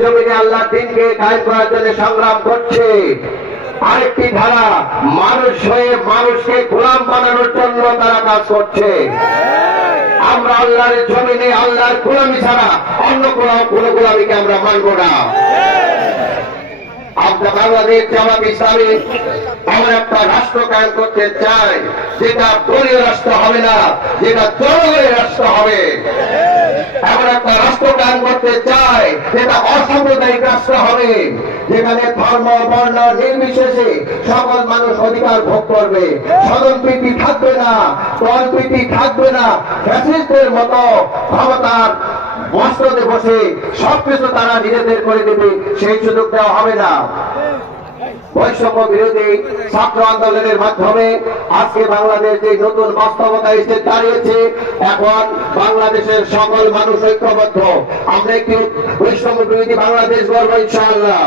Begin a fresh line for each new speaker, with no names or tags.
জমিনে আল্লাহ দিনকে কায়েম করার জন্য সংগ্রাম করছে। আরেকটি ধারা, মানুষ হয়ে মানুষকে গোলাম বানানোর জন্য তারা কাজ করছে। আমরা আল্লাহর জমিনে আল্লাহর গোলামি ছাড়া অন্য কোন কোন গোলামিকে আমরা মানব না। আমরা বাংলাদেশ জামাত ইসলামী এমন একটা রাষ্ট্র কায়েম করতে চাই, যেটা দলীয় রাষ্ট্র হবে না, যেটা জনগণের রাষ্ট্র হবে। এমন একটা করতে চায়, সেটা অসাম্প্রদায়িক রাষ্ট্র হবে। যেখানে ধর্ম বর্ণ নির্বিশেষে সকল মানুষ অধিকার ভোগ করবে। সদন প্রীতি থাকবে না, দল প্রীতি থাকবে না, ফ্যাসিস্টদের মতো ক্ষমতার বস্ত্রতে বসে সবকিছু তারা নিজেদের করে দেবে, সেই সুযোগ দেওয়া হবে না। বৈষম্য বিরোধী ছাত্র আন্দোলনের মাধ্যমে আজকে বাংলাদেশ যে নতুন বাস্তবতা এসে দাঁড়িয়েছে, এখন বাংলাদেশের সকল মানুষ ঐক্যবদ্ধ। আমরা একটি বৈষম্য বিরোধী বাংলাদেশ গর্ব ইনশাআল্লাহ।